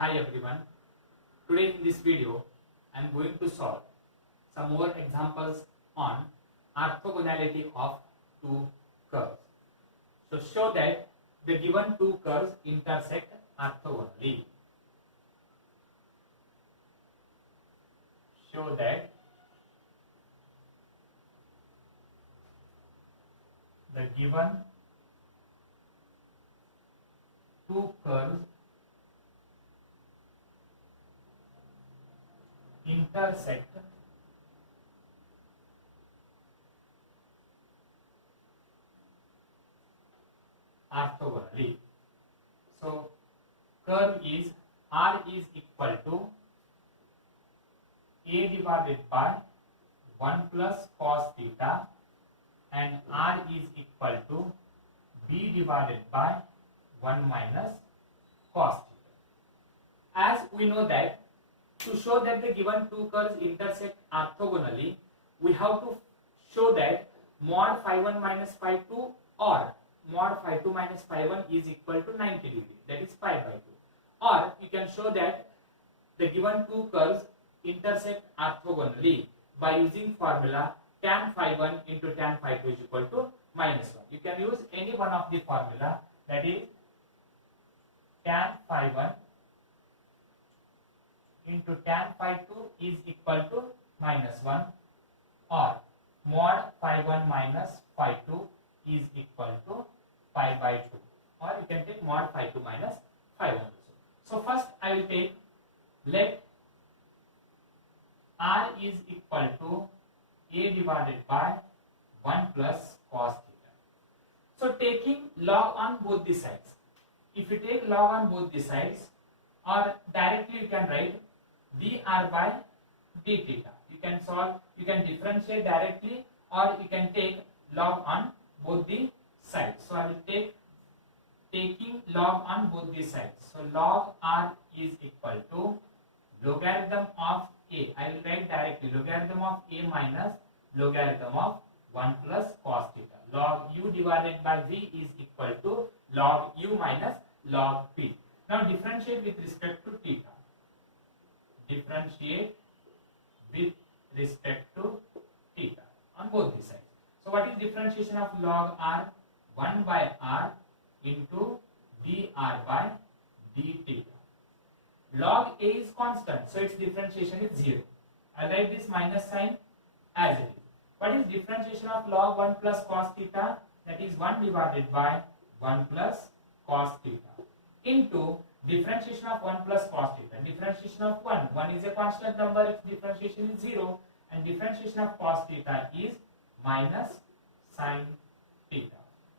Hi everyone. Today in this video I am going to solve some more examples on orthogonality of two curves. So show that the given two curves intersect orthogonally. Show that the given two curves intersect orthogonally. So curve is R is equal to A divided by 1 plus cos theta and R is equal to B divided by 1 minus cos theta. As we know that to show that the given two curves intersect orthogonally, we have to show that mod phi 1 minus phi 2 or mod phi 2 minus phi 1 is equal to 90 degree, that is pi by 2. Or you can show that the given two curves intersect orthogonally by using formula tan phi 1 into tan phi 2 is equal to minus 1. You can use any one of the formula, that is tan phi 1 into tan phi 2 is equal to minus 1 or mod phi 1 minus phi 2 is equal to pi by 2, or you can take mod phi 2 minus phi 1 also. So first I will take, let R is equal to A divided by 1 plus cos theta. So taking log on both the sides, if you take log on both the sides, or directly you can write dr by d theta. You can solve, you can differentiate directly, or you can take log on both the sides. So I will take taking log on both the sides. So log r is equal to logarithm of a. I will write directly logarithm of a minus logarithm of 1 plus cos theta. Log u divided by v is equal to log u minus log p. Now differentiate with respect to theta. Differentiate with respect to theta on both the sides. So what is differentiation of log r? 1 by r into dr by d theta. Log a is constant, so its differentiation is 0. I write this minus sign as it is. What is differentiation of log 1 plus cos theta? That is 1 divided by 1 plus cos theta into differentiation of 1 plus cos theta. Differentiation of 1 is a constant number, its differentiation is 0, and differentiation of cos theta is minus sin theta.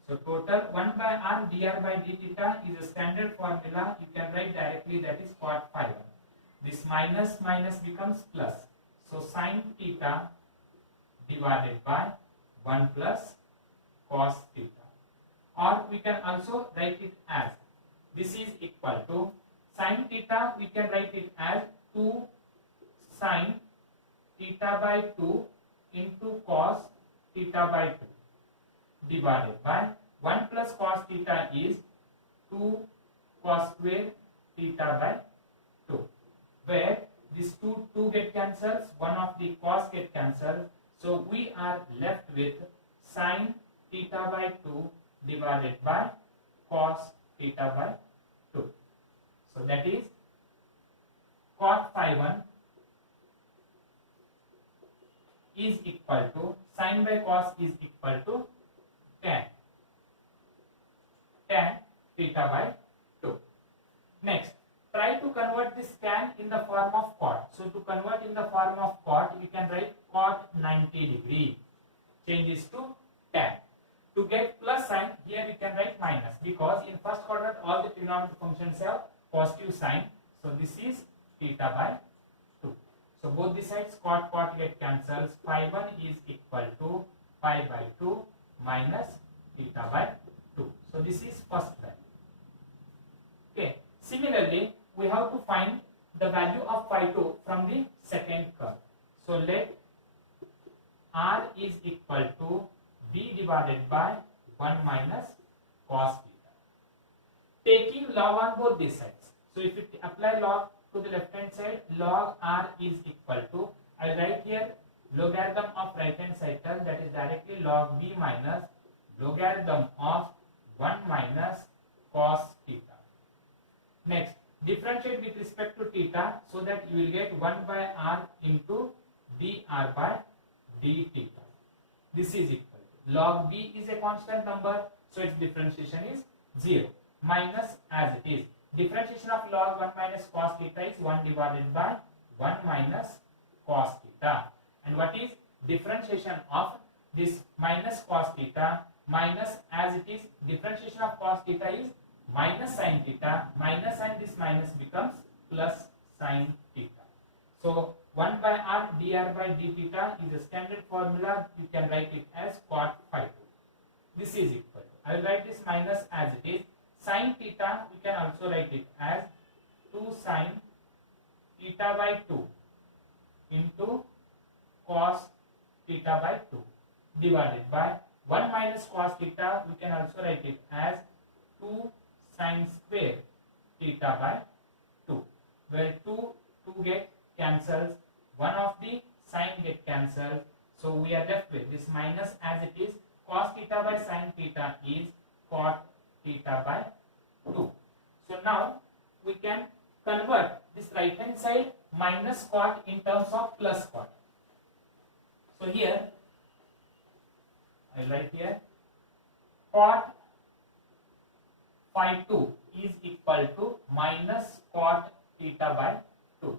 So total 1 by r dr by d theta is a standard formula. You can write directly, that is cot phi 1. This minus minus becomes plus. So sin theta divided by 1 plus cos theta. Or we can also write it as, this is equal to sin theta, we can write it as 2 sin theta by 2 into cos theta by 2 divided by 1 plus cos theta is 2 cos square theta by 2, where this 2 get cancels, one of the cos get cancelled, so we are left with sin theta by 2 divided by cos theta by 2. So that is cot phi 1 is equal to sin by cos is equal to tan theta by 2. Next, try to convert this tan in the form of cot. So to convert in the form of cot, you can write cot 90 degree changes to tan. To get plus sign, here we can write minus, because in first quadrant all the trigonometric functions have positive sign. So this is theta by 2. So both the sides cot get cancels. Phi 1 is equal to pi by 2 minus theta by 2. So this is first value. Okay. Similarly, we have to find the value of phi 2 from the second curve. So let r is equal to b divided by 1 minus cos theta. Taking log on both these sides. So if you apply log to the left hand side, log r is equal to, I write here logarithm of right hand side term, that is directly log b minus logarithm of 1 minus cos theta. Next, differentiate with respect to theta so that you will get 1 by r into dr by d theta. This is equal to, log b is a constant number, so its differentiation is 0, minus as it is. Differentiation of log 1 minus cos theta is 1 divided by 1 minus cos theta. And what is differentiation of this minus cos theta minus as it is? Differentiation of cos theta is minus sin theta, minus and this minus becomes plus sin theta. So 1 by r dr by d theta is a standard formula. You can write it as cot phi 2. This is equal to, I will write this minus as it is. Sin theta, we can also write it as 2 sin theta by 2 into cos theta by 2 divided by 1 minus cos theta, we can also write it as 2 sin square theta by 2, where 2 get cancels, one of the sin get cancelled, so we are left with this minus as it is. Cos theta by sin theta is cot theta by 2. So now we can convert this right hand side minus cot in terms of plus cot. So here I write here cot phi 2 is equal to minus cot theta by 2.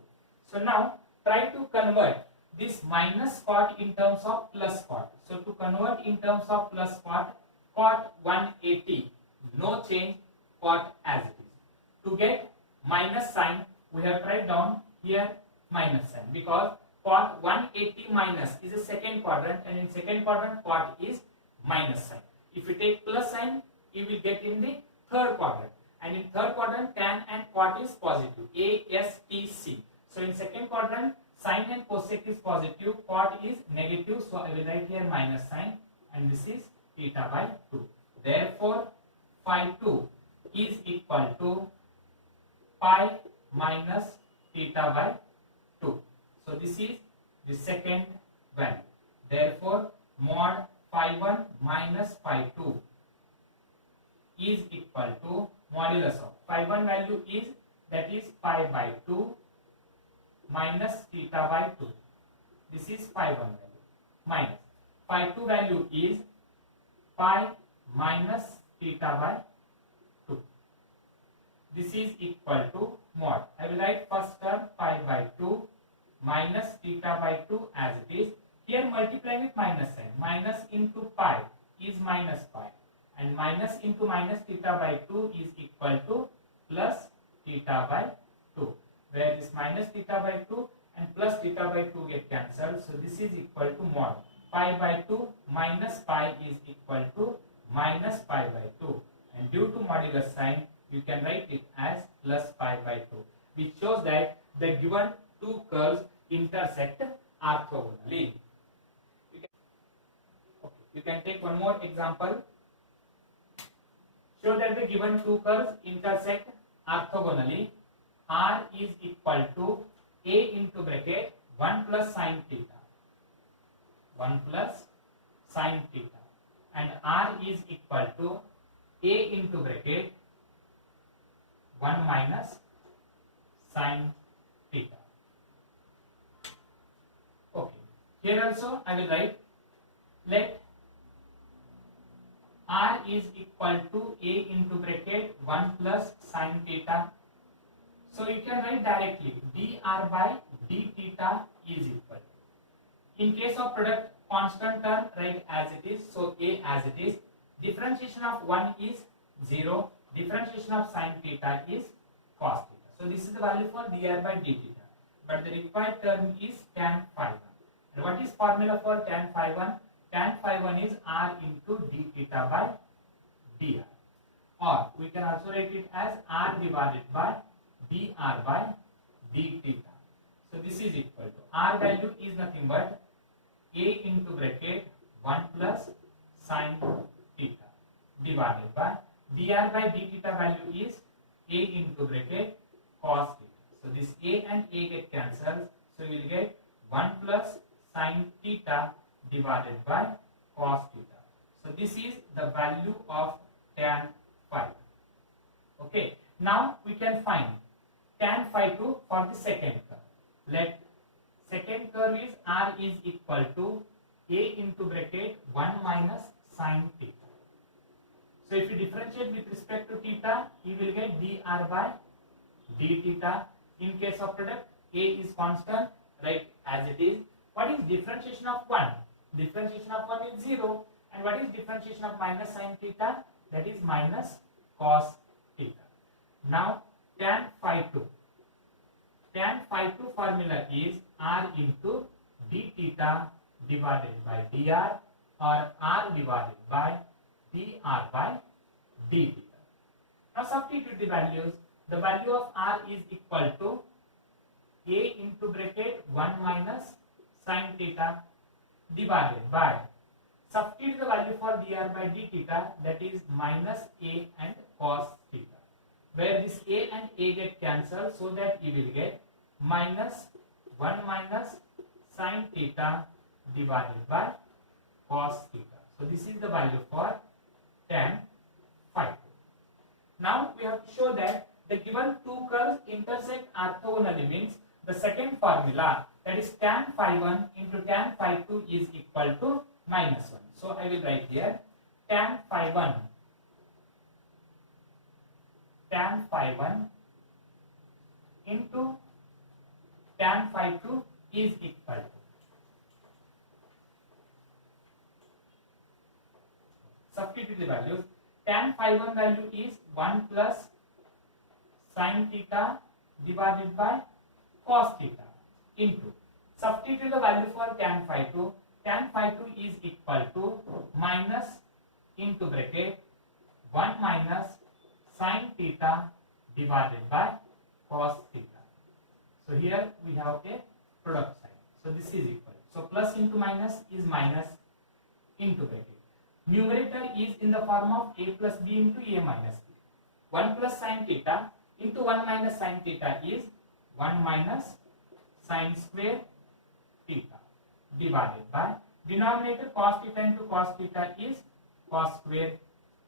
So now try to convert this minus cot in terms of plus cot. So to convert in terms of plus cot, cot 180, no change, cot as it is. To get minus sign, we have tried down here minus sign, because cot 180 minus is a second quadrant, and in second quadrant cot is minus sign. If you take plus sign, you will get in the third quadrant, and in third quadrant tan and cot is positive, A, S, T, C. So in second quadrant sin and cosec is positive, cot is negative, so I will write here minus sign, and this is theta by 2. Therefore phi 2 is equal to pi minus theta by 2. So this is the second value. Therefore mod phi 1 minus phi 2 is equal to modulus of phi 1 value is, that is pi by 2 minus theta by 2. This is phi 1 value, minus phi 2 value is pi minus theta by 2. This is equal to mod. I will write first term pi by 2 minus theta by 2 as it is. Here multiply with minus sign. Minus into pi is minus pi, and minus into minus theta by 2 is equal to plus theta by 2, where this minus theta by 2 and plus theta by 2 get cancelled. So this is equal to mod pi by 2 minus pi is equal to minus pi by 2, and due to modulus sign you can write it as plus pi by 2, which shows that the given two curves intersect orthogonally. You can take one more example. Show that the given two curves intersect orthogonally. R is equal to A into bracket 1 plus sin theta, 1 plus sin theta, and R is equal to A into bracket 1 minus sin theta. Okay, here also I will write, let R is equal to A into bracket 1 plus sin theta. So you can write directly dr by d theta is equal to. In case of product constant term, write as it is. So A as it is. Differentiation of 1 is 0. Differentiation of sin theta is cos theta. So this is the value for dr by d theta. But the required term is tan phi 1. And what is formula for tan phi 1? Tan phi 1 is r into d theta by dr. Or we can also write it as r divided by dr by d theta. So this is equal to, r value is nothing but A into bracket 1 plus sin theta divided by dr by d theta value is A into bracket cos theta. So this a and a get cancelled. So we will get 1 plus sin theta divided by cos theta. So this is the value of tan phi. Okay. Now we can find tan phi 2 for the second curve. Let second curve is r is equal to a into bracket 1 minus sin theta. So if you differentiate with respect to theta, you will get dr by d theta. In case of product, a is constant, right, as it is. What is differentiation of 1? Differentiation of 1 is 0. And what is differentiation of minus sin theta? That is minus cos theta. Now tan phi 2. Tan phi 2 formula is r into d theta divided by dr, or r divided by dr by d theta. Now substitute the values. The value of r is equal to a into bracket 1 minus sin theta divided by, substitute the value for dr by d theta, that is minus a and cos theta, where this a and a get cancelled, so that you will get minus 1 minus sin theta divided by cos theta. So this is the value for tan phi 2. Now we have to show that the given two curves intersect orthogonally, means the second formula, that is tan phi 1 into tan phi 2 is equal to minus 1. So I will write here tan phi 1 into tan phi 2 is equal to, substitute the values. Tan phi 1 value is 1 plus sin theta divided by cos theta into, substitute the value for tan phi 2. Tan phi 2 is equal to minus into bracket 1 minus sin theta divided by cos theta. So here we have a product sign. So this is equal. So plus into minus is minus into bracket. Numerator is in the form of a plus b into a minus b. 1 plus sin theta into 1 minus sin theta is 1 minus sin square theta divided by, denominator cos theta into cos theta is cos square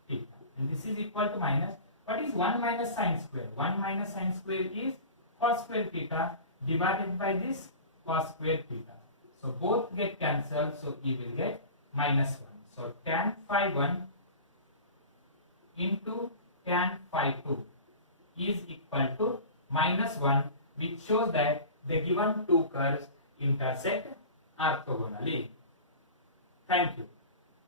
theta, and this is equal to minus, what is 1 minus sin square? 1 minus sin square is cos square theta divided by this cos square theta. So both get cancelled, so you will get minus 1. So tan phi 1 into tan phi 2 is equal to minus 1, which shows that the given two curves intersect orthogonally. Thank you.